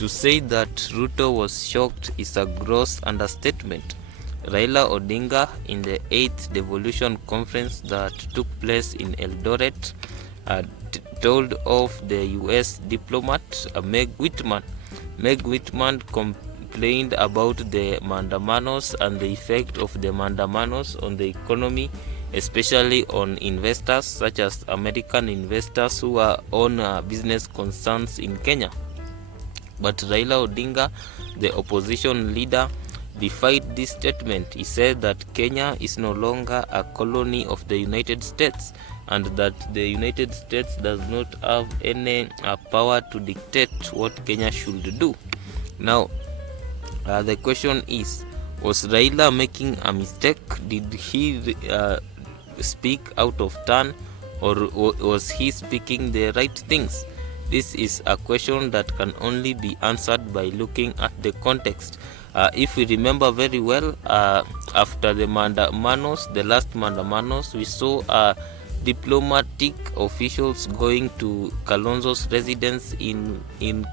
To say that Ruto was shocked is a gross understatement. Raila Odinga, in the 8th devolution conference that took place in Eldoret, told off the US diplomat Meg Whitman. Meg Whitman complained about the mandamanos and the effect of the mandamanos on the economy, especially on investors such as American investors who are on business concerns in Kenya. But Raila Odinga, the opposition leader, defied this statement. He said that Kenya is no longer a colony of the United States and that the United States does not have any power to dictate what Kenya should do. Now, the question is, was Raila making a mistake? Did he speak out of turn, or was he speaking the right things? This is a question that can only be answered by looking at the context. If we remember very well, after the mandamanos, the last mandamanos, we saw diplomatic officials going to Kalonzo's residence in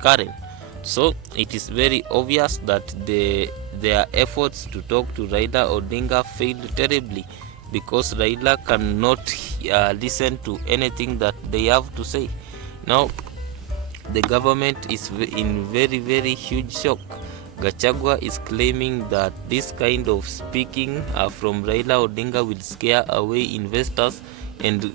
Karen. So it is very obvious that their efforts to talk to Raila Odinga failed terribly, because Raila cannot listen to anything that they have to say. Now, the government is in very, very huge shock. Gachagua is claiming that this kind of speaking from Raila Odinga will scare away investors and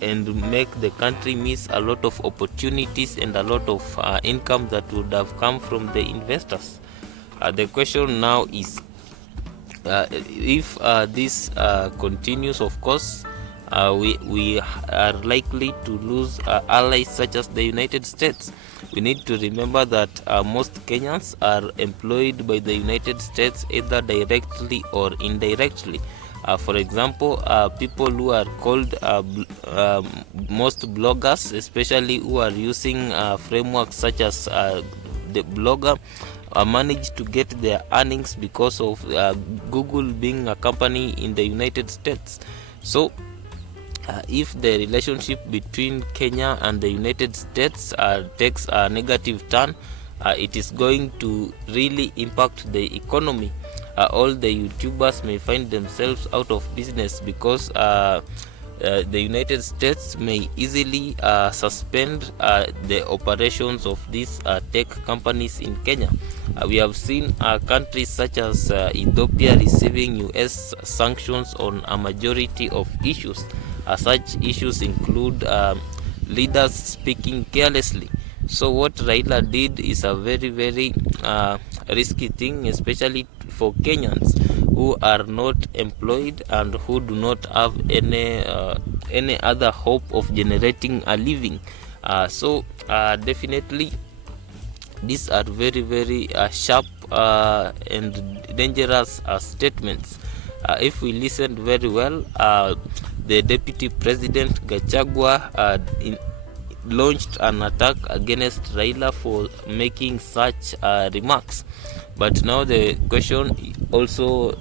make the country miss a lot of opportunities and a lot of income that would have come from the investors. The question now is, if this continues, of course, we are likely to lose allies such as the United States. We need to remember that most Kenyans are employed by the United States either directly or indirectly. For example, people who are called most bloggers, especially who are using frameworks such as the Blogger, managed to get their earnings because of Google being a company in the United States. So if the relationship between Kenya and the United States takes a negative turn, it is going to really impact the economy. All the YouTubers may find themselves out of business because the United States may easily suspend the operations of these tech companies in Kenya. We have seen countries such as Ethiopia receiving US sanctions on a majority of issues. Such issues include leaders speaking carelessly. So what Raila did is a very, very risky thing, especially for Kenyans who are not employed and who do not have any other hope of generating a living. So definitely these are very, very sharp and dangerous statements. If we listen very well, the Deputy President Gachagua launched an attack against Raila for making such remarks. But now the question also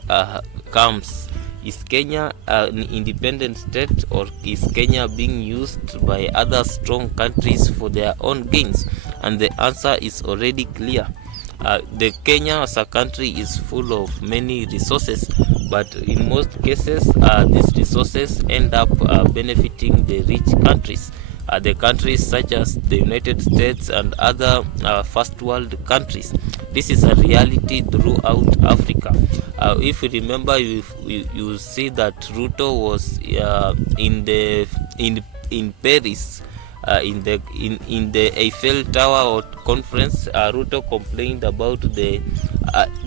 comes, is Kenya an independent state, or is Kenya being used by other strong countries for their own gains? And the answer is already clear. The Kenya as a country is full of many resources, but in most cases these resources end up benefiting the rich countries, the countries such as the United States and other first world countries. This is a reality throughout Africa. If you remember, you see that Ruto was in Paris. In the Eiffel Tower conference, Ruto complained about the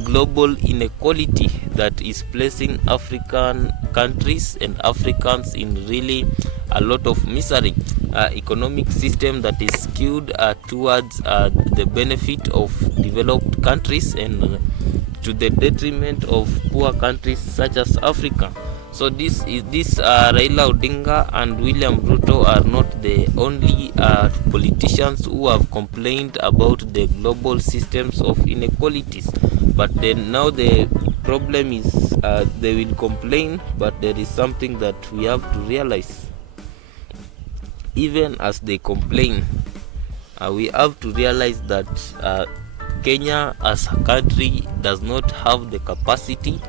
global inequality that is placing African countries and Africans in really a lot of misery. Economic system that is skewed towards the benefit of developed countries and to the detriment of poor countries such as Africa. So Raila Odinga and William Ruto are not the only politicians who have complained about the global systems of inequalities. But then now the problem is they will complain, but there is something that we have to realize. Even as they complain, we have to realize that Kenya as a country does not have the capacity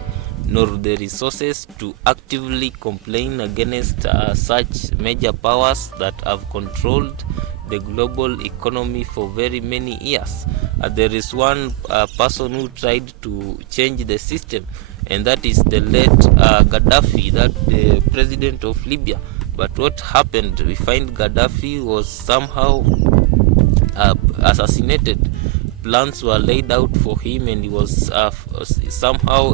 nor the resources to actively complain against such major powers that have controlled the global economy for very many years. There is one person who tried to change the system, and that is the late Gaddafi, that the president of Libya. But what happened? We find Gaddafi was somehow assassinated. Plans were laid out for him, and he was somehow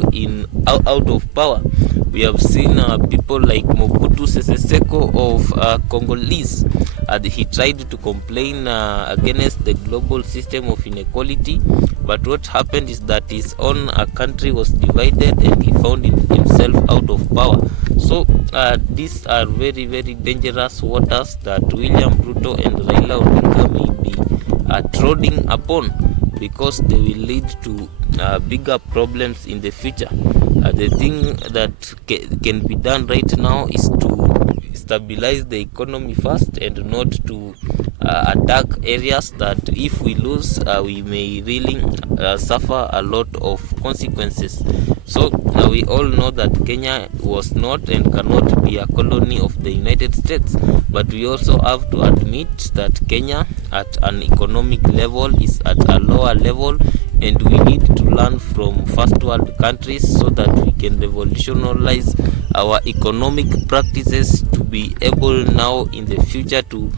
out of power. We have seen people like Mobutu Sese Seko of Congolese. He tried to complain against the global system of inequality, but what happened is that his own country was divided, and he found himself out of power. So these are very, very dangerous waters that William Ruto and Raila Odinga may be treading upon, because they will lead to bigger problems in the future. The thing that can be done right now is to stabilize the economy first, and not to attack areas that if we lose, we may really suffer a lot of consequences. So we all know that Kenya was not and cannot be a colony of the United States, but we also have to admit that Kenya at an economic level is at a lower level, and we need to learn from first world countries so that we can revolutionize our economic practices to be able now in the future to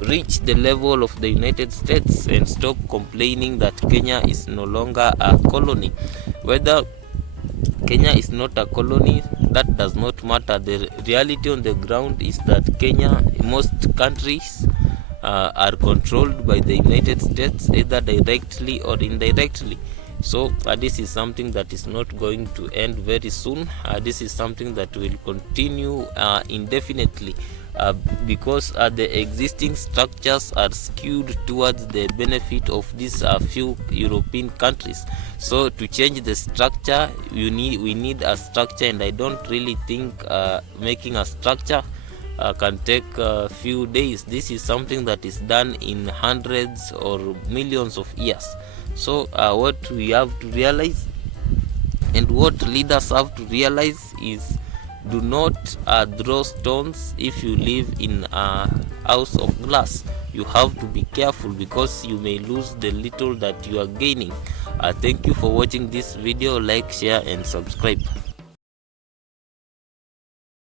reach the level of the United States, and stop complaining that Kenya is no longer a colony. Whether Kenya is not a colony, that does not matter. The reality on the ground is that Kenya, most countries are controlled by the United States, either directly or indirectly. So this is something that is not going to end very soon. This is something that will continue indefinitely, because the existing structures are skewed towards the benefit of these few European countries. So to change the structure, we need a structure, and I don't really think making a structure can take a few days. This is something that is done in hundreds or millions of years. So what we have to realize, and what leaders have to realize, is do not throw stones if you live in a house of glass. You have to be careful, because you may lose the little that you are gaining. Thank you for watching this video. Like, share and subscribe.